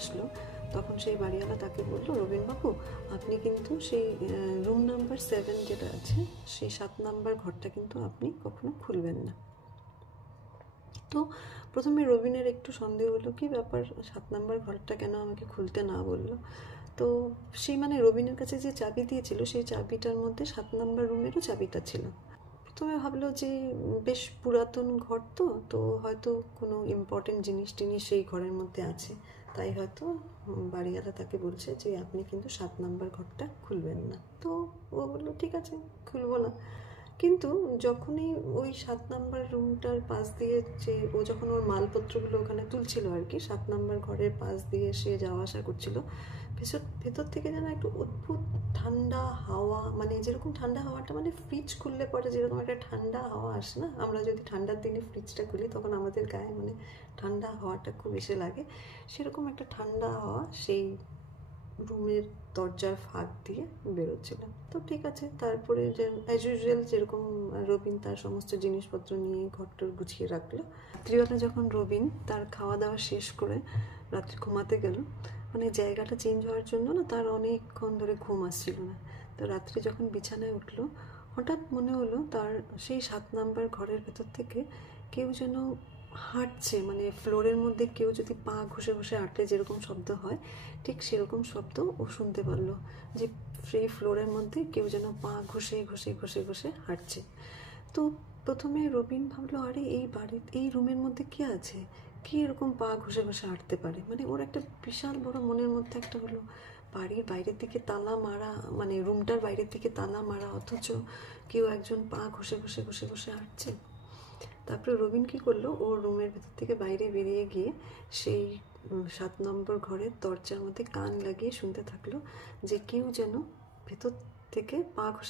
আসলো তখন সেই বাড়িওয়ালা তাকে বললো, রবীনবাবু আপনি কিন্তু সেই রুম নাম্বার 7 যেটা আছে সেই 7 নাম্বার ঘরটা কিন্তু আপনি কখনো খুলবেন না। তো প্রথমে রবিনের একটু সন্দেহ হলো, কি ব্যাপার 7 নাম্বার ঘরটা কেন আমাকে খুলতে না বললো। তো সেই মানে রবিনের কাছে যে চাবি দিয়েছিল সেই চাবিটার মধ্যে 7 নাম্বার রুমেরও চাবিটা ছিল। প্রথমে ভাবলো যে বেশ পুরাতন ঘর, তো হয়তো কোনো ইম্পর্টেন্ট জিনিস টিনিস সেই ঘরের মধ্যে আছে, তাই হয়তো বাড়িওয়ালা তাকে বলছে যে আপনি কিন্তু 7 নাম্বার ঘরটা খুলবেন না। তো ও বললো ঠিক আছে, খুলবো না। কিন্তু যখনই ওই 7 নাম্বার রুমটার পাশ দিয়ে যে ও যখন ওর মালপত্রগুলো ওখানে তুলছিল আর কি, 7 নাম্বার ঘরের পাশ দিয়ে সে যাওয়া আসা করছিল, ভেতর থেকে যেন একটু অদ্ভুত ঠান্ডা হাওয়া, মানে যেরকম ঠান্ডা হাওয়াটা মানে ফ্রিজ খুললে পরে যেরকম একটা ঠান্ডা হাওয়া আসে না, আমরা যদি ঠান্ডার দিনে ফ্রিজটা খুলি তখন আমাদের গায়ে মানে ঠান্ডা হাওয়াটা খুব এসে লাগে, সেরকম একটা ঠান্ডা হাওয়া সেই রুমের দরজার ফাঁক দিয়ে বেরোচ্ছিল। তো ঠিক আছে, তারপরে যে অ্যাজ ইউজুয়াল যেরকম রবিন তার সমস্ত জিনিসপত্র নিয়ে ঘরটর গুছিয়ে রাখলো। রাত্রিবেলা যখন রবিন তার খাওয়া দাওয়া শেষ করে রাত্রি ঘুমাতে গেল, মানে জায়গাটা চেঞ্জ হওয়ার জন্য না তার অনেকক্ষণ ধরে ঘুম আসছিল না। তো রাত্রে যখন বিছানায় উঠলো হঠাৎ মনে হলো তার সেই 7 নাম্বার ঘরের ভেতর থেকে কেউ যেন হাঁটছে, মানে ফ্লোরের মধ্যে কেউ যদি পা ঘষে ঘষে হাঁটলে যেরকম শব্দ হয় ঠিক সেরকম শব্দ ও শুনতে পারলো, যে সেই ফ্লোরের মধ্যে কেউ যেন পা ঘষে ঘষে ঘষে ঘষে হাঁটছে। তো প্রথমে রবিন ভাবলো, আরে এই বাড়ির এই রুমের মধ্যে কে আছে, কি এরকম পা ঘষে ঘষে হাঁটতে পারে, মানে ওর একটা বিশাল বড় মনের মধ্যে একটা হলো বাড়ির বাইরের দিকে তালা মারা, মানে রুমটার বাইরের দিকে তালা মারা, অথচ কেউ একজন পা ঘষে ঘষে ঘষে ঘষে হাঁটছে। তারপরে রবিন কী করলো, ওর রুমের ভেতর থেকে বাইরে বেরিয়ে গিয়ে সেই 7 নম্বর ঘরের দরজার মধ্যে কান লাগিয়ে শুনতে থাকলো যে কেউ যেন ভেতর থেকে পা ঘষে